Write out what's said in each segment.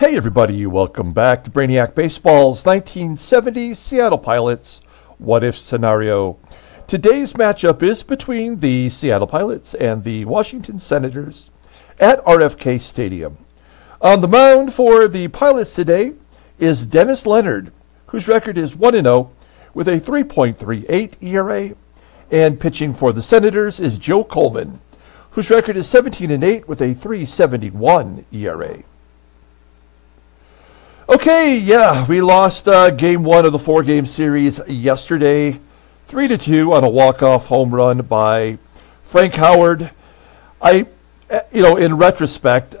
Hey everybody, welcome back to Brainiac Baseball's 1970 Seattle Pilots What If Scenario. Today's matchup is between the Seattle Pilots and the Washington Senators at RFK Stadium. On the mound for the Pilots today is Dennis Leonard, whose record is 1-0 with a 3.38 ERA, and pitching for the Senators is Joe Coleman, whose record is 17-8 with a 3.71 ERA. Okay, yeah, we lost game one of the four-game series yesterday, 3-2 on a walk-off home run by Frank Howard. In retrospect,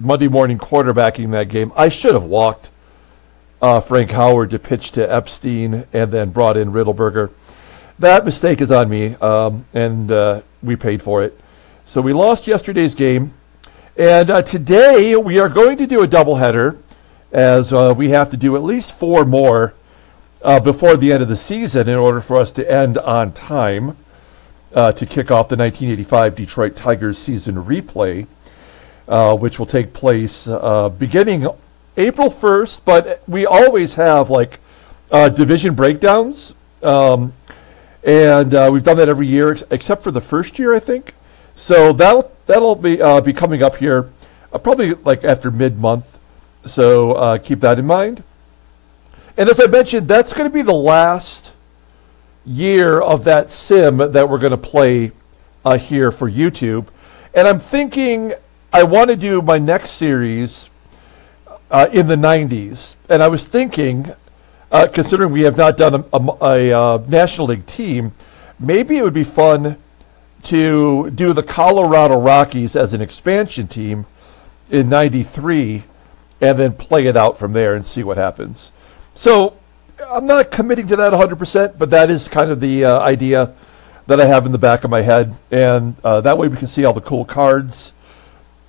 Monday morning quarterbacking that game, I should have walked Frank Howard to pitch to EPSTEIN and then brought in Riddleberger. That mistake is on me, and we paid for it. So we lost yesterday's game, and today we are going to do a doubleheader, as we have to do at least four more before the end of the season in order for us to end on time to kick off the 1985 Detroit Tigers season replay, which will take place beginning April 1st, but we always have division breakdowns, and we've done that every year except for the first year, I think. So that'll be coming up here probably after mid-month. So keep that in mind. And as I mentioned, that's going to be the last year of that sim that we're going to play here for YouTube. And I'm thinking I want to do my next series in the 90s. And I was thinking, considering we have not done a National League team, maybe it would be fun to do the Colorado Rockies as an expansion team in 93 and then play it out from there and see what happens. So I'm not committing to that 100%, but that is kind of the idea that I have in the back of my head. And that way we can see all the cool cards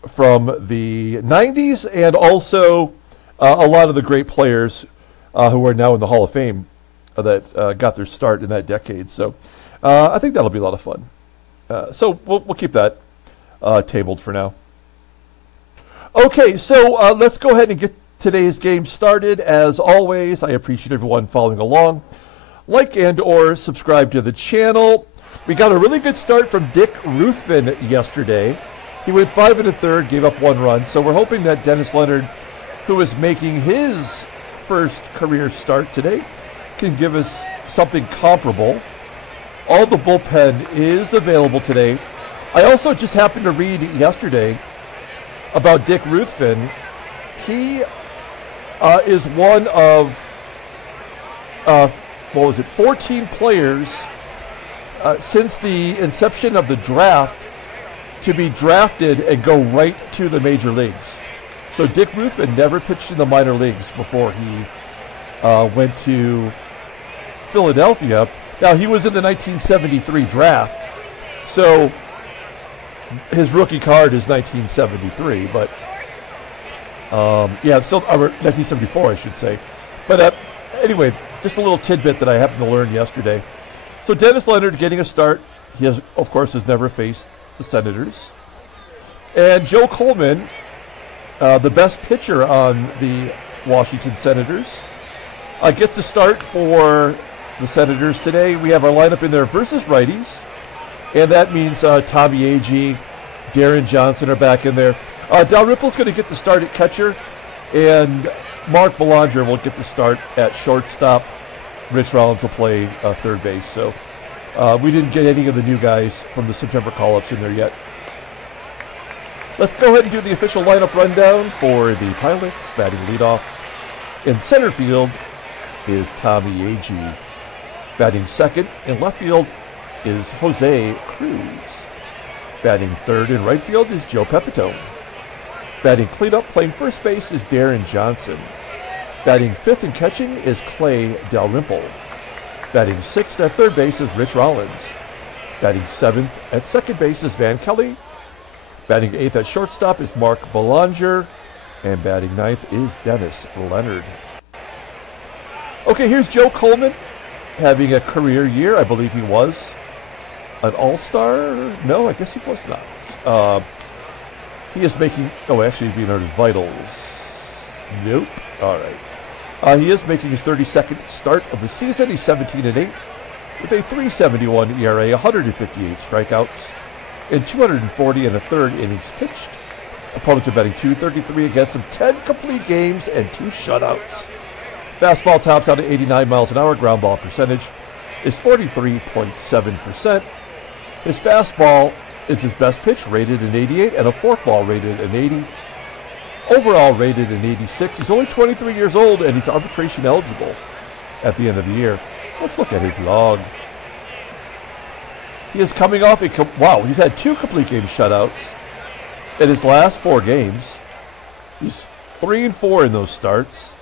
from the 90s and also a lot of the great players who are now in the Hall of Fame that got their start in that decade. So I think that'll be a lot of fun. So we'll keep that tabled for now. Okay, so let's go ahead and get today's game started. As always, I appreciate everyone following along. Like and or subscribe to the channel. We got a really good start from Dick Ruthven yesterday. He went 5 1/3, gave up 1 run. So we're hoping that Dennis Leonard, who is making his first career start today, can give us something comparable. All the bullpen is available today. I also just happened to read yesterday about Dick Ruthven. He is one of 14 players since the inception of the draft to be drafted and go right to the major leagues. So Dick Ruthven never pitched in the minor leagues before he went to Philadelphia. Now, he was in the 1973 draft, so his rookie card is 1973, but still 1974, I should say. But anyway, just a little tidbit that I happened to learn yesterday. So Dennis Leonard getting a start. He has, of course, has never faced the Senators. And Joe Coleman, the best pitcher on the Washington Senators, gets the start for the Senators today. We have our lineup in there versus righties. And that means Tommie, AGEE, Deron Johnson are back in there. Dalrymple's going to get the start at catcher, and Mark Belanger will get the start at shortstop. Rich Rollins will play third base. So we didn't get any of the new guys from the September call-ups in there yet. Let's go ahead and do the official lineup rundown for the Pilots. Batting leadoff in center field is Tommie, AGEE. Batting second in left field is Jose CRUZ. Batting third in right field is Joe PEPITONE. Batting cleanup playing first base is Deron Johnson. Batting fifth and catching is Clay Dalrymple. Batting sixth at third base is Rich Rollins. Batting seventh at second base is Van Kelly. Batting eighth at shortstop is Mark Belanger. And batting ninth is Dennis Leonard. Okay, here's Joe Coleman having a career year. I believe he was an all-star? No, I guess he was not. He is making, actually being under vitals. Nope. All right. He is making his 32nd start of the season. He's 17-8 with a 3.71 ERA, 158 strikeouts, and 240 and a third innings pitched. Opponents are batting .233 against him, 10 complete games and 2 shutouts. Fastball tops out at 89 miles an hour. Ground ball percentage is 43.7%. His fastball is his best pitch, rated an 88, and a forkball rated an 80. Overall rated an 86. He's only 23 years old, and he's arbitration eligible at the end of the year. Let's look at his log. He is coming off he's had 2 complete game shutouts in his last 4 games. He's 3-4 in those starts,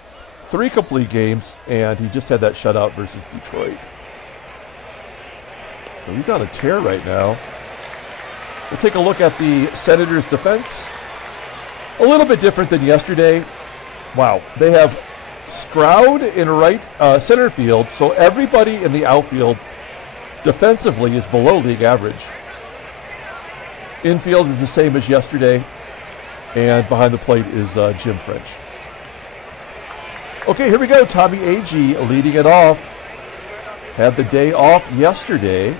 3 complete games, and he just had that shutout versus Detroit. So he's on a tear right now. We'll take a look at the Senators' defense. A little bit different than yesterday. Wow, they have STROUD in right center field, so everybody in the outfield defensively is below league average. Infield is the same as yesterday, and behind the plate is Jim French. Okay, here we go. Tommie AGEE leading it off. Had the day off yesterday,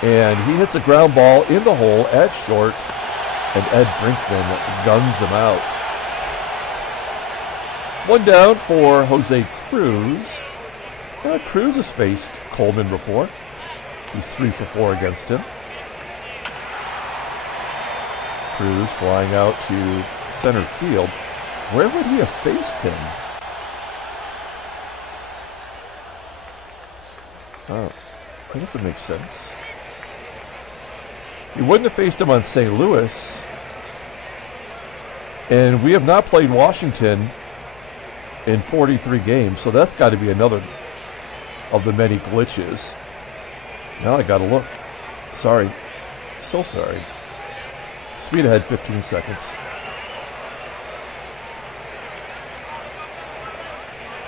and he hits a ground ball in the hole at short, and Ed Brinkman guns him out. 1 down for Jose CRUZ. CRUZ has faced Coleman before. He's 3 for 4 against him. CRUZ flying out to center field. Where would he have faced him? Oh, that doesn't make sense. He wouldn't have faced him on St. Louis. And we have not played Washington in 43 games, so that's got to be another of the many glitches. Now I got to look. Sorry. So sorry. Speed ahead 15 seconds.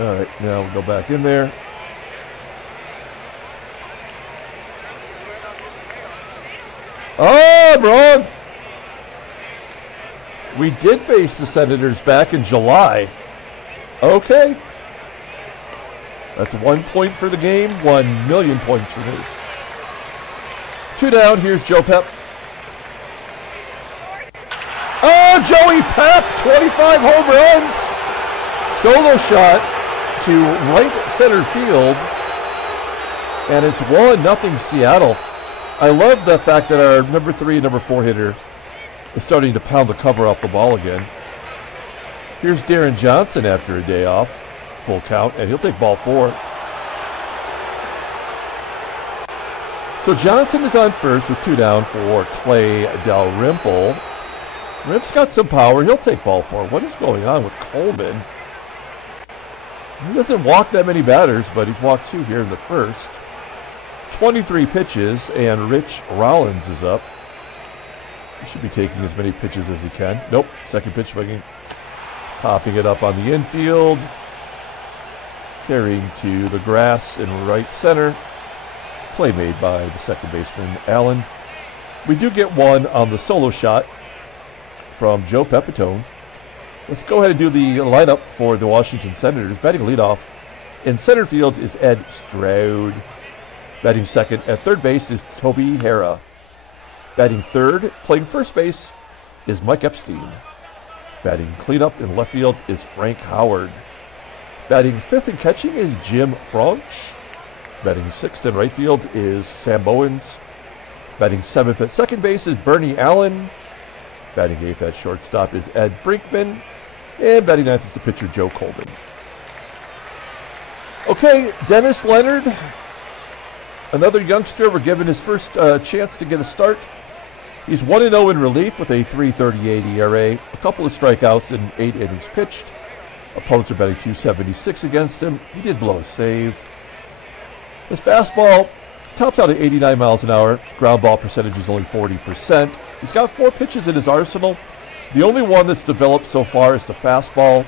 All right, now we'll go back in there. Oh, I'm wrong. We did face the Senators back in July. Okay. That's 1 point for the game, 1 million points for me. 2 down, here's Joe Pep. Oh, Joey Pep, 25 home runs. Solo shot to right center field. And it's 1-0 Seattle. I love the fact that our number 3 and number 4 hitter is starting to pound the cover off the ball again. Here's Deron Johnson after a day off. Full count, and he'll take ball 4. So Johnson is on first with 2 down for Clay Dalrymple. Rimp's got some power. He'll take ball 4. What is going on with Coleman? He doesn't walk that many batters, but he's walked 2 here in the first. 23 pitches, and Rich Rollins is up. He should be taking as many pitches as he can. Nope, second pitch swinging. Popping it up on the infield. Carrying to the grass in right center. Play made by the second baseman, Allen. We do get 1 on the solo shot from Joe Pepitone. Let's go ahead and do the lineup for the Washington Senators. Batting leadoff in center field is Ed STROUD. Batting second at third base is Toby HARRAH. Batting third, playing first base, is Mike Epstein. Batting cleanup in left field is Frank Howard. Batting fifth and catching is Jim French. Batting sixth in right field is Sam Bowens. Batting seventh at second base is Bernie Allen. Batting eighth at shortstop is Ed Brinkman. And batting ninth is the pitcher Joe Coleman. Okay, Dennis Leonard, another youngster. We're given his first chance to get a start. He's 1-0 in relief with a 3.38 ERA, a couple of strikeouts in 8 innings pitched. Opponents are batting .276 against him. He did blow a save. His fastball tops out at 89 miles an hour. Ground ball percentage is only 40%. He's got 4 pitches in his arsenal. The only one that's developed so far is the fastball.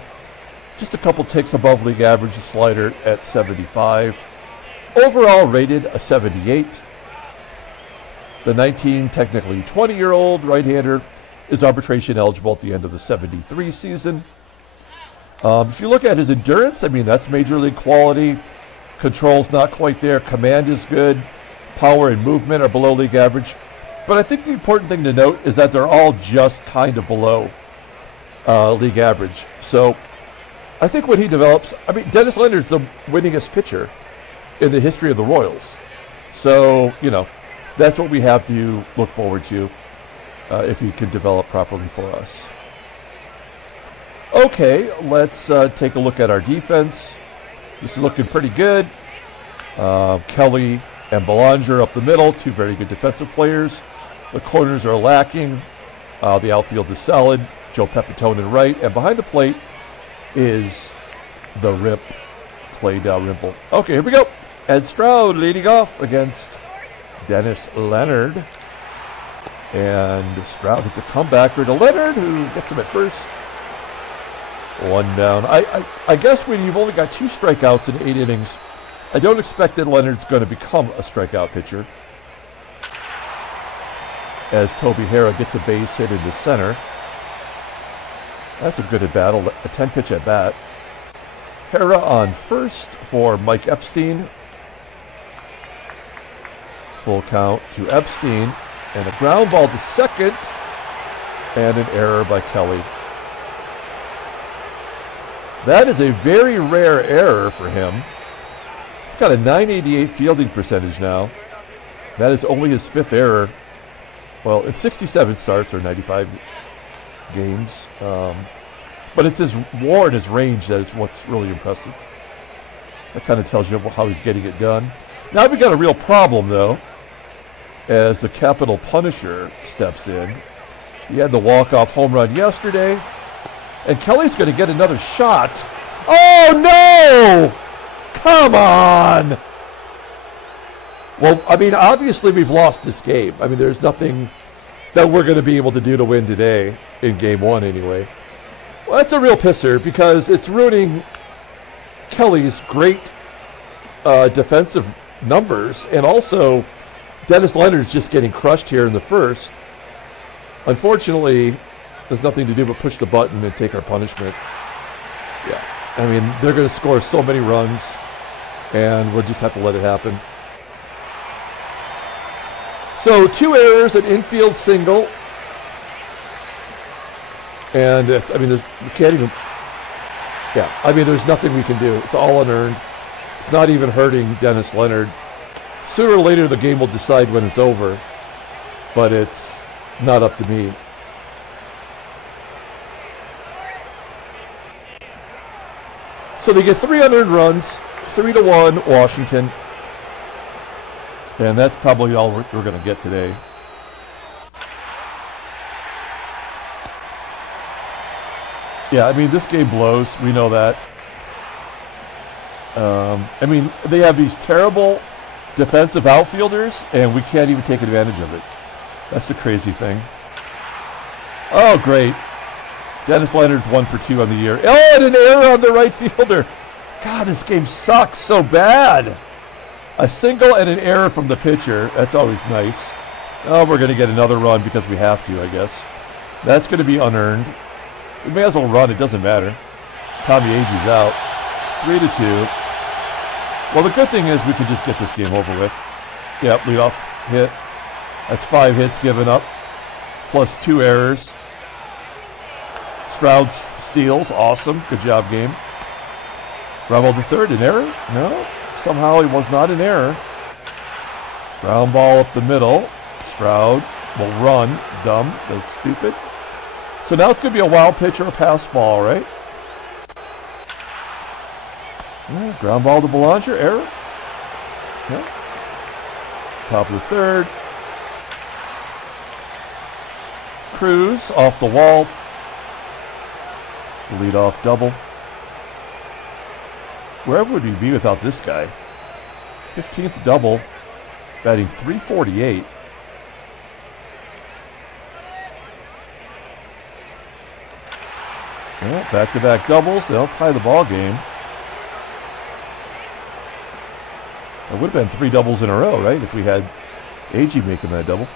Just a couple ticks above league average, a slider at 75. Overall rated a 78. The 19, technically 20-year-old right-hander is arbitration eligible at the end of the 73 season. If you look at his endurance, I mean, that's major league quality. Control's not quite there. Command is good. Power and movement are below league average. But I think the important thing to note is that they're all just kind of below league average. So I think when he develops, I mean, Dennis Leonard's the winningest pitcher in the history of the Royals. So, you know, that's what we have to look forward to if he can develop properly for us. Okay, let's take a look at our defense. This is looking pretty good. Kelly and Belanger up the middle, two very good defensive players. The corners are lacking. The outfield is solid. Joe Pepitone in right. And behind the plate is the Rip, Clay Dalrymple. Okay, here we go. Ed Stroud leading off against Dennis Leonard. And Stroud hits a comebacker to Leonard, who gets him at first. One down. I guess when you've only got 2 strikeouts in 8 innings, I don't expect that Leonard's going to become a strikeout pitcher. As Toby HARRAH gets a base hit into center. That's a good at bat, a 10-pitch at bat. HARRAH on first for Mike EPSTEIN. Full count to EPSTEIN. And a ground ball to second. And an error by Kelly. That is a very rare error for him. He's got a .988 fielding percentage now. That is only his 5th error. Well, it's 67 starts or 95 games. But it's his WAR and his range that is what's really impressive. That kind of tells you how he's getting it done. Now we've got a real problem, though, as the Capital Punisher steps in. He had the walk-off home run yesterday. And Kelly's going to get another shot. Oh, no! Come on! Well, I mean, obviously we've lost this game. I mean, there's nothing that we're going to be able to do to win today, in Game 1 anyway. Well, that's a real pisser because it's ruining Kelly's great defensive numbers. And also, Dennis Leonard's just getting crushed here in the first. Unfortunately, there's nothing to do but push the button and take our punishment. Yeah, I mean, they're going to score so many runs, and we'll just have to let it happen. So 2 errors, an infield single, and it's, I mean, we can't even. Yeah, I mean, there's nothing we can do. It's all unearned. It's not even hurting Dennis Leonard. Sooner or later, the game will decide when it's over, but it's not up to me. So they get 3 unearned runs, 3-1 Washington. And that's probably all we're going to get today. Yeah, I mean, this game blows. We know that. I mean, they have these terrible defensive outfielders, and we can't even take advantage of it. That's the crazy thing. Oh, great. Dennis Leonard's 1 for 2 on the year. Oh, and an error on the right fielder. God, this game sucks so bad. A single and an error from the pitcher. That's always nice. Oh, we're going to get another run because we have to, I guess. That's going to be unearned. We may as well run. It doesn't matter. Tommie AGEE's out. 3-2. Well, the good thing is we can just get this game over with. Yep, leadoff hit. That's 5 hits given up, plus 2 errors. Stroud steals. Awesome. Good job, game. Ground ball to third. An error? No. Somehow it was not an error. Ground ball up the middle. Stroud will run. Dumb. That's stupid. So now it's going to be a wild pitch or a pass ball, right? Yeah, ground ball to Belanger. Error. Yeah. Top of the third. CRUZ off the wall. Leadoff double. Where would we be without this guy? 15th double, batting .348. Well, back-to-back doubles. They'll tie the ball game. It would have been 3 doubles in a row, right? If we had AGEE making that double.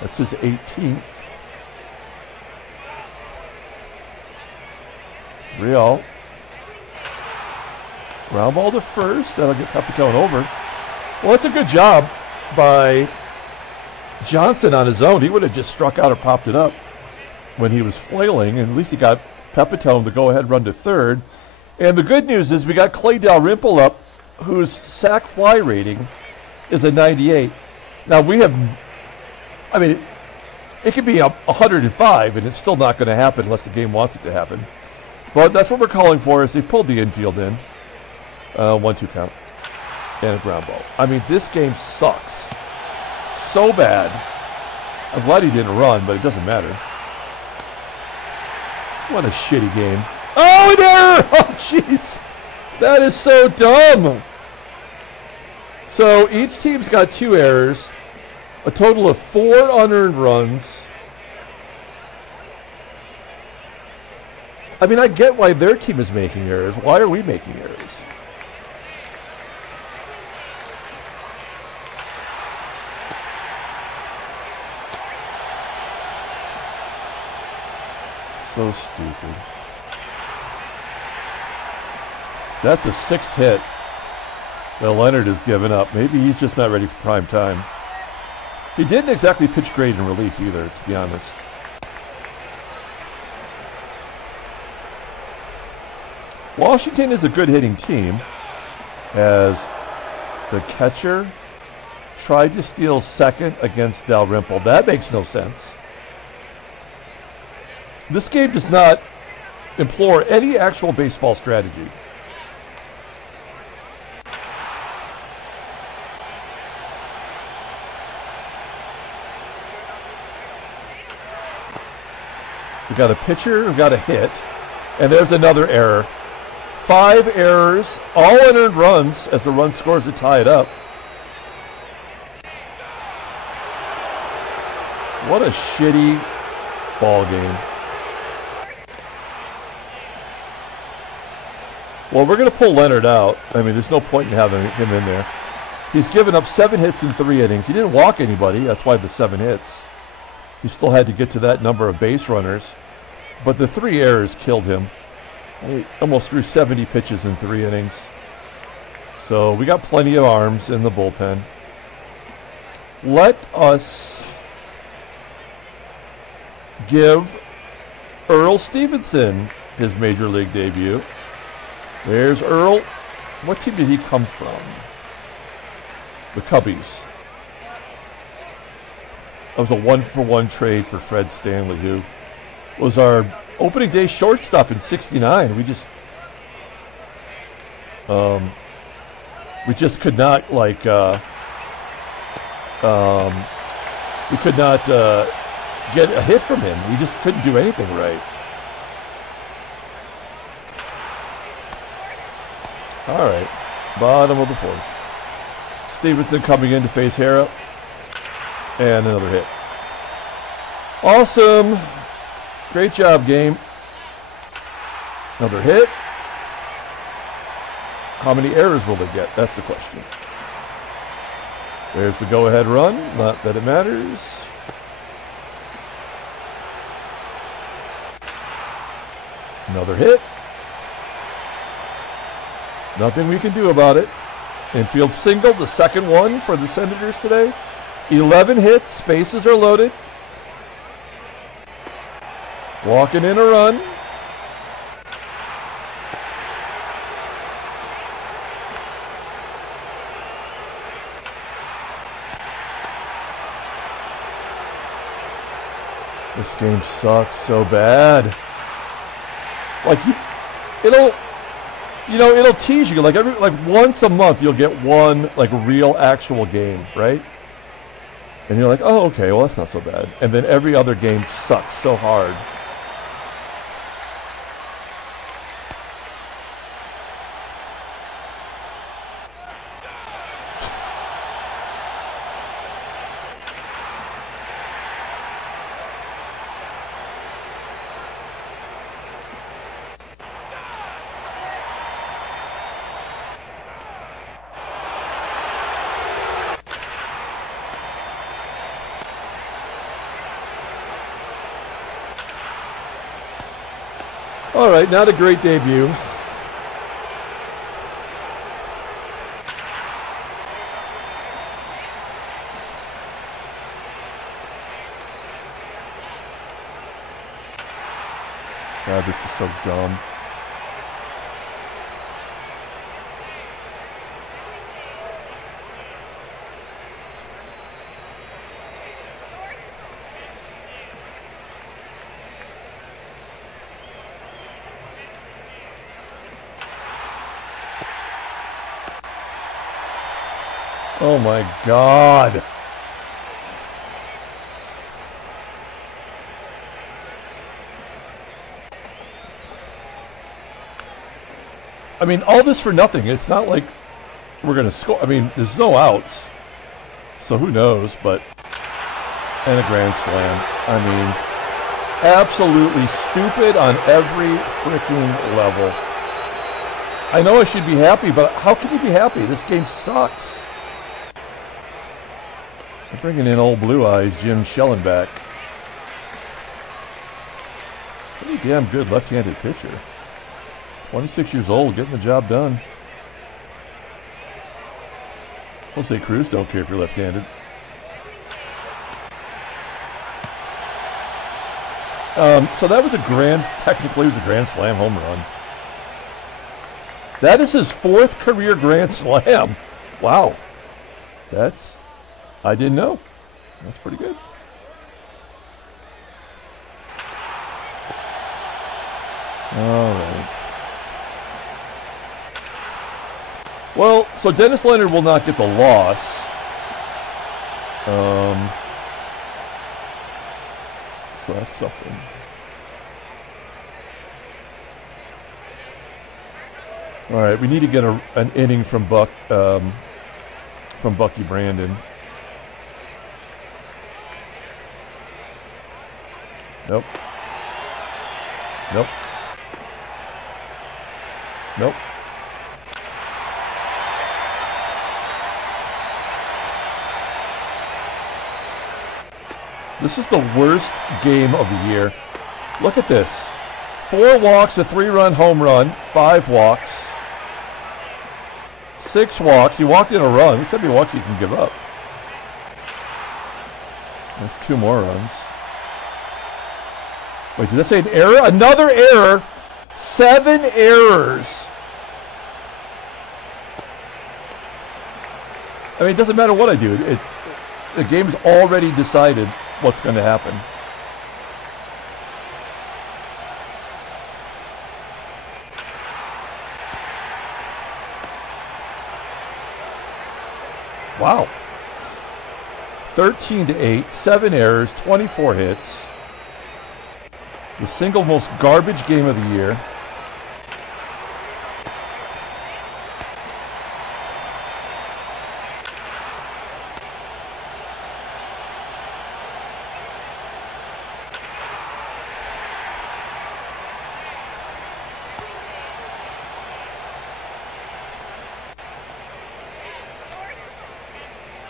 That's his 18th. Real. Ground ball to first. That'll get Pepitone over. Well, that's a good job by Johnson on his own. He would have just struck out or popped it up when he was flailing, and at least he got Pepitone to go ahead run to third. And the good news is we got Clay Dalrymple up, whose sack fly rating is a 98. Now we have, I mean, it could be 105, and it's still not going to happen unless the game wants it to happen. But that's what we're calling for, is they've pulled the infield in. 1-2 count. And a ground ball. I mean, this game sucks. So bad. I'm glad he didn't run, but it doesn't matter. What a shitty game. Oh, an error! Oh, jeez. That is so dumb. So each team's got 2 errors. A total of 4 unearned runs. I mean, I get why their team is making errors. Why are we making errors? So stupid. That's the 6th hit that Leonard has given up. Maybe he's just not ready for prime time. He didn't exactly pitch great in relief either, to be honest. Washington is a good hitting team, as the catcher tried to steal second against Dalrymple. That makes no sense. This game does not implore any actual baseball strategy. We got a pitcher, we got a hit, and there's another error. 5 errors, all unearned runs as the run scores to tie it up. What a shitty ball game. Well, we're going to pull Leonard out. I mean, there's no point in having him in there. He's given up 7 hits in 3 innings. He didn't walk anybody. That's why the 7 hits. He still had to get to that number of base runners. But the 3 errors killed him. He almost threw 70 pitches in 3 innings. So we got plenty of arms in the bullpen. Let us give Earl Stevenson his major league debut. There's Earl. What team did he come from? The Cubbies. That was a 1-for-1 trade for Fred Stanley, who was our opening day shortstop in '69. We just could not, like, we could not get a hit from him. We just couldn't do anything right. All right, bottom of the 4th. Stevenson coming in to face HARRAH. And another hit. Awesome. Great job, game. Another hit. How many errors will they get? That's the question. There's the go-ahead run. Not that it matters. Another hit. Nothing we can do about it. Infield single, the second one for the Senators today. 11 hits, bases are loaded. Walking in a run. This game sucks so bad. Like, it'll tease you. Like once a month, you'll get one like real actual game, right? And you're like, oh, okay, well, that's not so bad. And then every other game sucks so hard. All right, not a great debut. God, this is so dumb. Oh my God. I mean, all this for nothing. It's not like we're going to score. I mean, there's no outs. So who knows, but... And a grand slam. I mean, absolutely stupid on every freaking level. I know I should be happy, but how can you be happy? This game sucks. I'm bringing in old Blue Eyes, Jim Schellenbach. Pretty damn good left-handed pitcher. 26 years old, getting the job done. I'll say CRUZ don't care if you're left-handed. So that was technically it was a grand slam home run. That is his 4th career grand slam. Wow. I didn't know. That's pretty good. All right. Well, so Dennis Leonard will not get the loss. So that's something. All right, we need to get an inning from Bucky Brandon. Nope. Nope. Nope. This is the worst game of the year. Look at this. 4 walks, a 3-run home run, 5 walks, 6 walks. He walked in a run. This is how many walks you can give up. There's 2 more runs. Wait, did I say an error? Another error. 7 errors. I mean, it doesn't matter what I do. The game's already decided what's going to happen. Wow. 13-8, 7 errors, 24 hits. The single most garbage game of the year.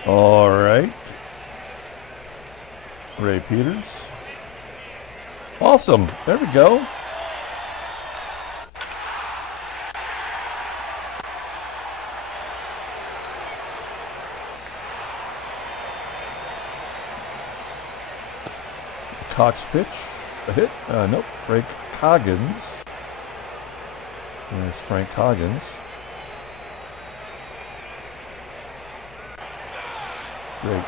All right. Ray Peters. Awesome. There we go. Cox pitch. A hit. Nope. Frank Coggins. There's Frank Coggins. Great.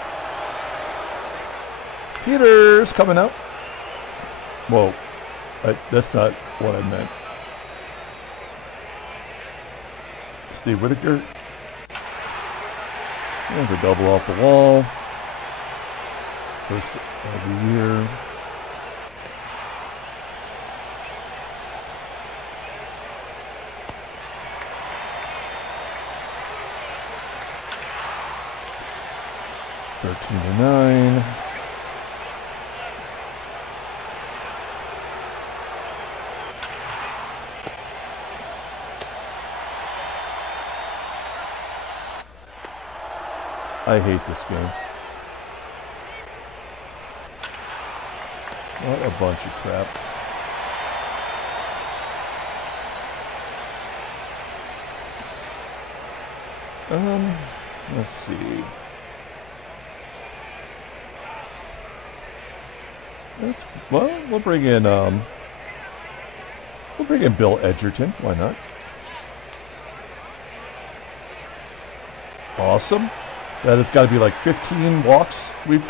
Peters coming up. Whoa. That's not what I meant. Steve Whitaker. And a double off the wall. First of the year. Thirteen to 9. I hate this game. What a bunch of crap. Let's see. We'll bring in We'll bring in Bill Edgerton. Why not? Awesome. That has got to be like 15 walks we've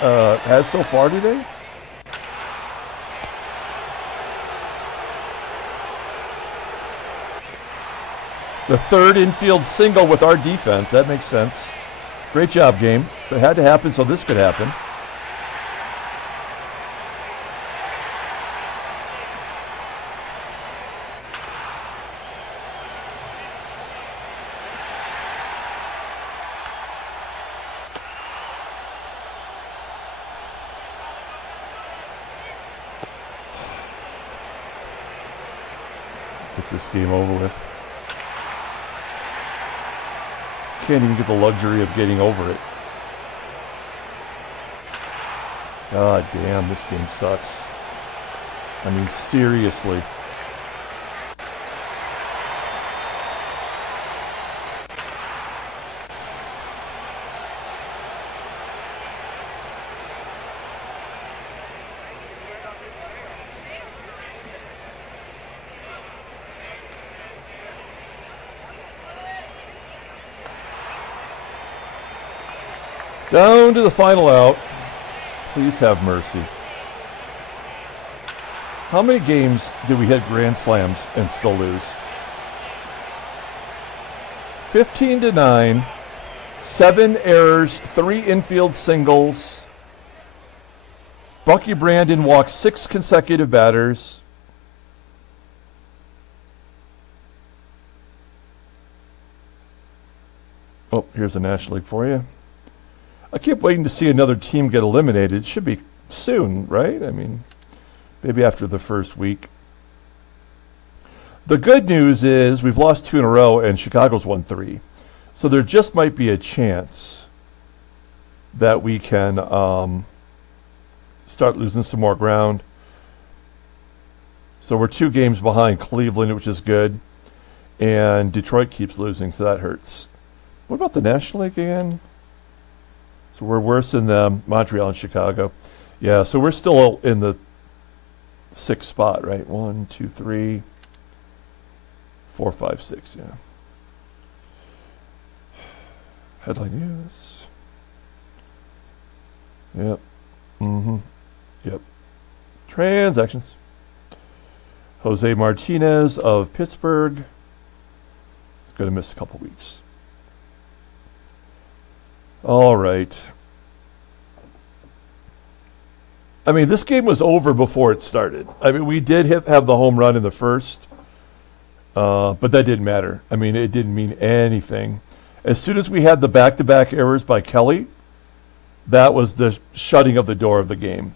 had so far today. The third infield single with our defense. That makes sense. Great job, game. It had to happen so this could happen. Get this game over with. Can't even get the luxury of getting over it. God damn, this game sucks. I mean, seriously. Down to the final out. Please have mercy. How many games did we hit grand slams and still lose? 15-9, 7 errors, 3 infield singles. Bucky Brandon walked 6 consecutive batters. Oh, here's the National League for you. I keep waiting to see another team get eliminated. It should be soon, right? I mean, maybe after the first week. The good news is we've lost 2 in a row and Chicago's won 3. So there just might be a chance that we can start losing some more ground. So we're 2 games behind Cleveland, which is good. And Detroit keeps losing, so that hurts. What about the National League again? So we're worse than Montreal and Chicago. Yeah, so we're still in the 6th spot, right? 1, 2, 3, 4, 5, 6, yeah. Headline news. Yep. Mm-hmm. Yep. Transactions. Jose Martinez of Pittsburgh is going to miss a couple weeks. All right. I mean, this game was over before it started. I mean, we did have the home run in the first, but that didn't matter. I mean, it didn't mean anything. As soon as we had the back-to-back errors by Kelly, that was the shutting of the door of the game.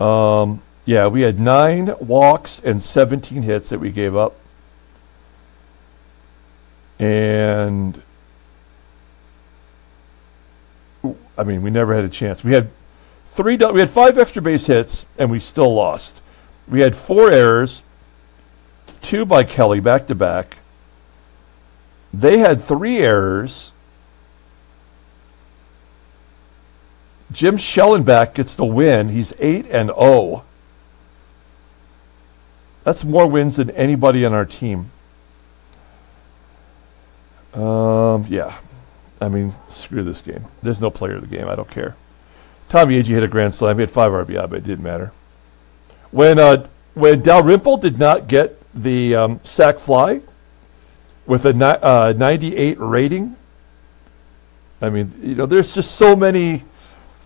Yeah, we had 9 walks and 17 hits that we gave up. And I mean, we never had a chance. We had 5 extra base hits, and we still lost. We had 4 errors, 2 by Kelly back to back. They had 3 errors. Jim Schellenbach gets the win. He's 8-0. That's more wins than anybody on our team. Yeah. I mean, screw this game. There's no player of the game. I don't care. Tommie AGEE hit a grand slam. He had 5 RBI, but it didn't matter. When Dalrymple did not get the sac fly with a 98 rating, I mean, you know, there's just so many.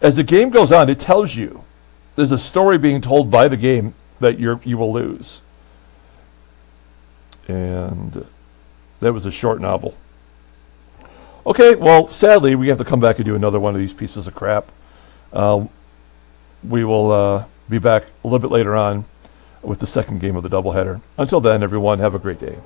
As the game goes on, it tells you there's a story being told by the game that you will lose. And that was a short novel. Okay, well, sadly, we have to come back and do another one of these pieces of crap. We will be back a little bit later on with the second game of the doubleheader. Until then, everyone, have a great day.